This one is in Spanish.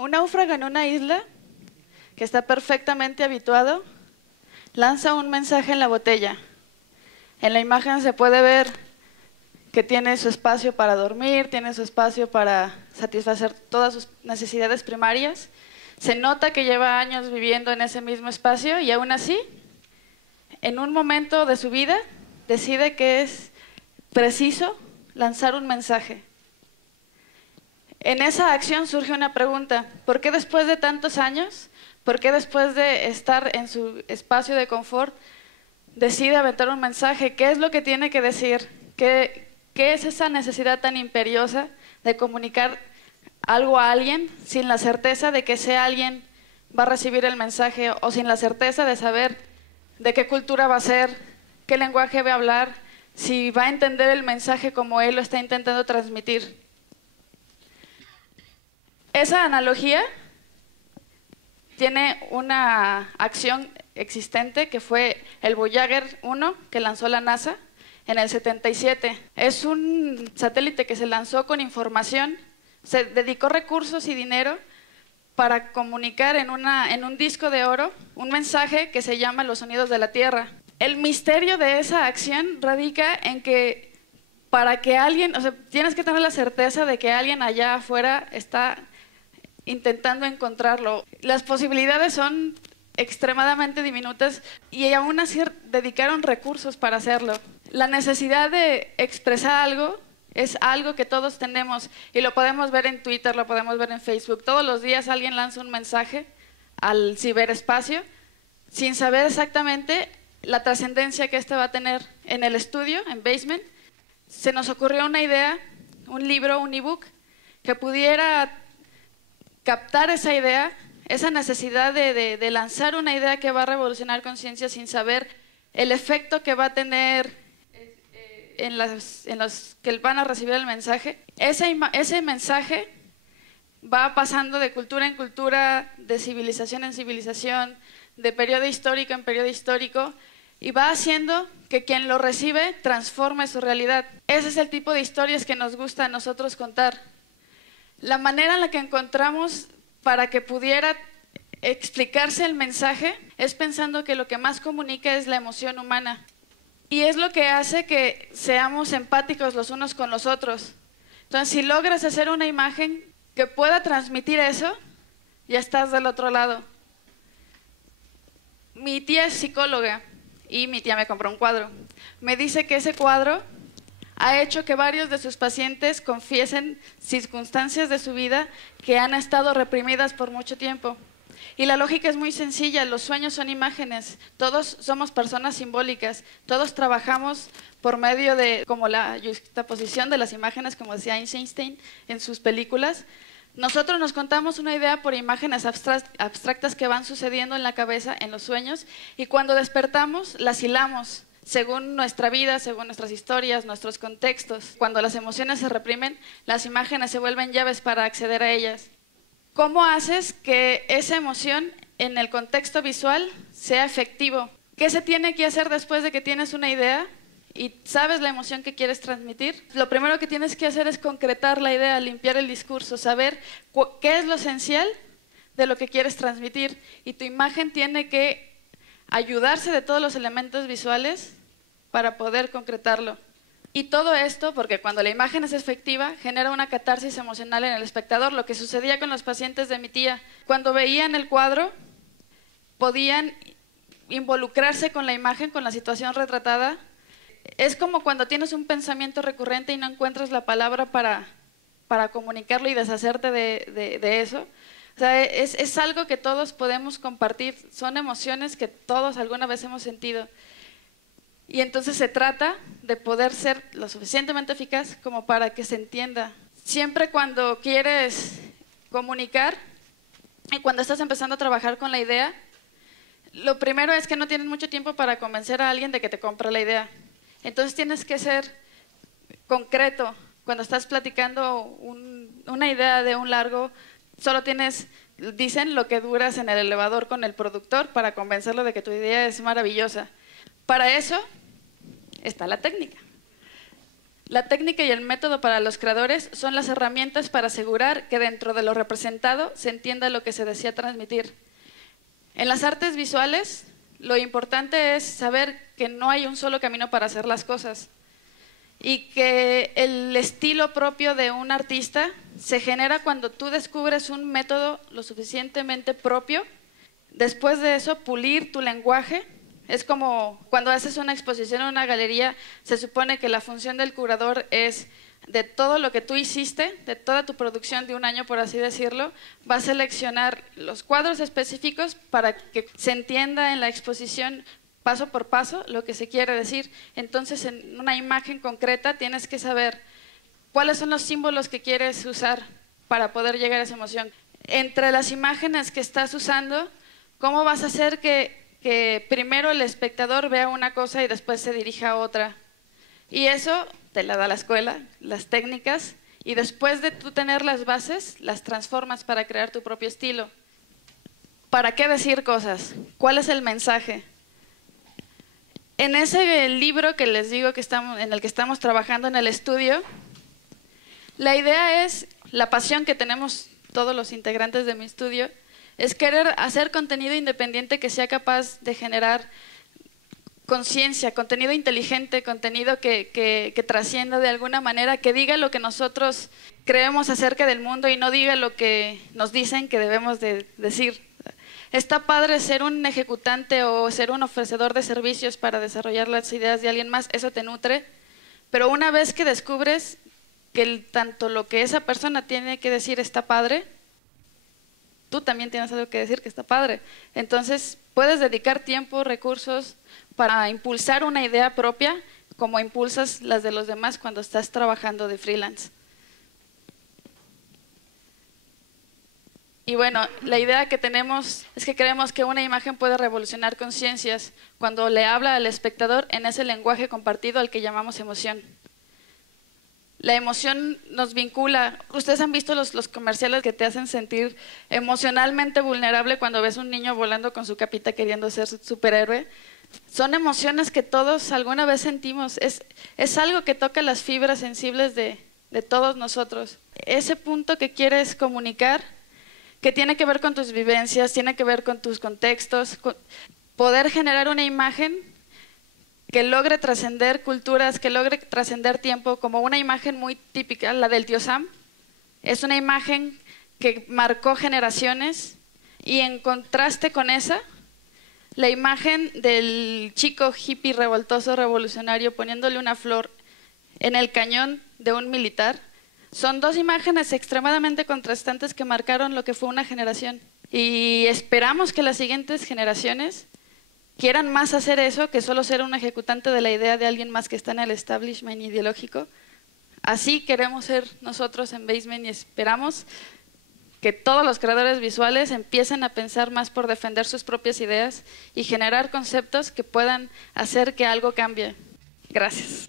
Un náufrago en una isla que está perfectamente habituado lanza un mensaje en la botella. En la imagen se puede ver que tiene su espacio para dormir, tiene su espacio para satisfacer todas sus necesidades primarias. Se nota que lleva años viviendo en ese mismo espacio y aún así, en un momento de su vida, decide que es preciso lanzar un mensaje. En esa acción surge una pregunta: ¿por qué después de tantos años, por qué después de estar en su espacio de confort, decide aventar un mensaje? ¿Qué es lo que tiene que decir? ¿Qué es esa necesidad tan imperiosa de comunicar algo a alguien sin la certeza de que ese alguien va a recibir el mensaje, o sin la certeza de saber de qué cultura va a ser, qué lenguaje va a hablar, si va a entender el mensaje como él lo está intentando transmitir? Esa analogía tiene una acción existente que fue el Voyager 1 que lanzó la NASA en el 77. Es un satélite que se lanzó con información, se dedicó recursos y dinero para comunicar en un disco de oro un mensaje que se llama Los sonidos de la Tierra. El misterio de esa acción radica en que para que alguien, o sea, tienes que tener la certeza de que alguien allá afuera está intentando encontrarlo. Las posibilidades son extremadamente diminutas y aún así dedicaron recursos para hacerlo. La necesidad de expresar algo es algo que todos tenemos y lo podemos ver en Twitter, lo podemos ver en Facebook. Todos los días alguien lanza un mensaje al ciberespacio sin saber exactamente la trascendencia que este va a tener. En el estudio, en Basement, se nos ocurrió una idea, un libro, un ebook, que pudiera captar esa idea, esa necesidad de lanzar una idea que va a revolucionar conciencia sin saber el efecto que va a tener en los que van a recibir el mensaje. Ese mensaje va pasando de cultura en cultura, de civilización en civilización, de periodo histórico en periodo histórico, y va haciendo que quien lo recibe transforme su realidad. Ese es el tipo de historias que nos gusta a nosotros contar. La manera en la que encontramos para que pudiera explicarse el mensaje es pensando que lo que más comunica es la emoción humana. Y es lo que hace que seamos empáticos los unos con los otros. Entonces, si logras hacer una imagen que pueda transmitir eso, ya estás del otro lado. Mi tía es psicóloga y mi tía me compró un cuadro. Me dice que ese cuadro ha hecho que varios de sus pacientes confiesen circunstancias de su vida que han estado reprimidas por mucho tiempo. Y la lógica es muy sencilla: los sueños son imágenes, todos somos personas simbólicas, todos trabajamos por medio de, como la juxtaposición de las imágenes, como decía Einstein en sus películas. Nosotros nos contamos una idea por imágenes abstractas que van sucediendo en la cabeza, en los sueños, y cuando despertamos las hilamos según nuestra vida, según nuestras historias, nuestros contextos. Cuando las emociones se reprimen, las imágenes se vuelven llaves para acceder a ellas. ¿Cómo haces que esa emoción en el contexto visual sea efectivo? ¿Qué se tiene que hacer después de que tienes una idea y sabes la emoción que quieres transmitir? Lo primero que tienes que hacer es concretar la idea, limpiar el discurso, saber qué es lo esencial de lo que quieres transmitir, y tu imagen tiene que ayudarse de todos los elementos visuales para poder concretarlo. Y todo esto porque cuando la imagen es efectiva genera una catarsis emocional en el espectador, lo que sucedía con los pacientes de mi tía. Cuando veían el cuadro podían involucrarse con la imagen, con la situación retratada. Es como cuando tienes un pensamiento recurrente y no encuentras la palabra para comunicarlo y deshacerte de eso. O sea, es algo que todos podemos compartir, son emociones que todos alguna vez hemos sentido. Y entonces se trata de poder ser lo suficientemente eficaz como para que se entienda. Siempre cuando quieres comunicar y cuando estás empezando a trabajar con la idea, lo primero es que no tienes mucho tiempo para convencer a alguien de que te compre la idea. Entonces tienes que ser concreto. Cuando estás platicando una idea de un largo, solo dicen lo que duras en el elevador con el productor para convencerlo de que tu idea es maravillosa. Para eso está la técnica. La técnica y el método para los creadores son las herramientas para asegurar que dentro de lo representado se entienda lo que se desea transmitir. En las artes visuales, lo importante es saber que no hay un solo camino para hacer las cosas y que el estilo propio de un artista se genera cuando tú descubres un método lo suficientemente propio. Después de eso, pulir tu lenguaje. Es como cuando haces una exposición en una galería, se supone que la función del curador es de todo lo que tú hiciste, de toda tu producción de un año, por así decirlo, va a seleccionar los cuadros específicos para que se entienda en la exposición paso por paso lo que se quiere decir. Entonces, en una imagen concreta tienes que saber cuáles son los símbolos que quieres usar para poder llegar a esa emoción. Entre las imágenes que estás usando, ¿cómo vas a hacer que primero el espectador vea una cosa y después se dirija a otra? Y eso te la da la escuela, las técnicas, y después de tú tener las bases, las transformas para crear tu propio estilo. ¿Para qué decir cosas? ¿Cuál es el mensaje? En ese libro que les digo que en el que estamos trabajando en el estudio, la idea es, la pasión que tenemos todos los integrantes de mi estudio, es querer hacer contenido independiente que sea capaz de generar conciencia, contenido inteligente, contenido que trascienda de alguna manera, que diga lo que nosotros creemos acerca del mundo y no diga lo que nos dicen que debemos de decir. Está padre ser un ejecutante o ser un ofrecedor de servicios para desarrollar las ideas de alguien más, eso te nutre, pero una vez que descubres que tanto lo que esa persona tiene que decir está padre, tú también tienes algo que decir que está padre. Entonces, puedes dedicar tiempo, recursos para impulsar una idea propia, como impulsas las de los demás cuando estás trabajando de freelance. Y bueno, la idea que tenemos es que creemos que una imagen puede revolucionar conciencias cuando le habla al espectador en ese lenguaje compartido al que llamamos emoción. La emoción nos vincula. Ustedes han visto los comerciales que te hacen sentir emocionalmente vulnerable cuando ves un niño volando con su capita queriendo ser superhéroe. Son emociones que todos alguna vez sentimos. Es algo que toca las fibras sensibles de todos nosotros. Ese punto que quieres comunicar, que tiene que ver con tus vivencias, tiene que ver con tus contextos, poder generar una imagen que logre trascender culturas, que logre trascender tiempo, como una imagen muy típica, la del tío Sam. Es una imagen que marcó generaciones y en contraste con esa, la imagen del chico hippie revoltoso revolucionario poniéndole una flor en el cañón de un militar, son dos imágenes extremadamente contrastantes que marcaron lo que fue una generación. Y esperamos que las siguientes generaciones quieran más hacer eso que solo ser un ejecutante de la idea de alguien más que está en el establishment ideológico. Así queremos ser nosotros en Basement y esperamos que todos los creadores visuales empiecen a pensar más por defender sus propias ideas y generar conceptos que puedan hacer que algo cambie. Gracias.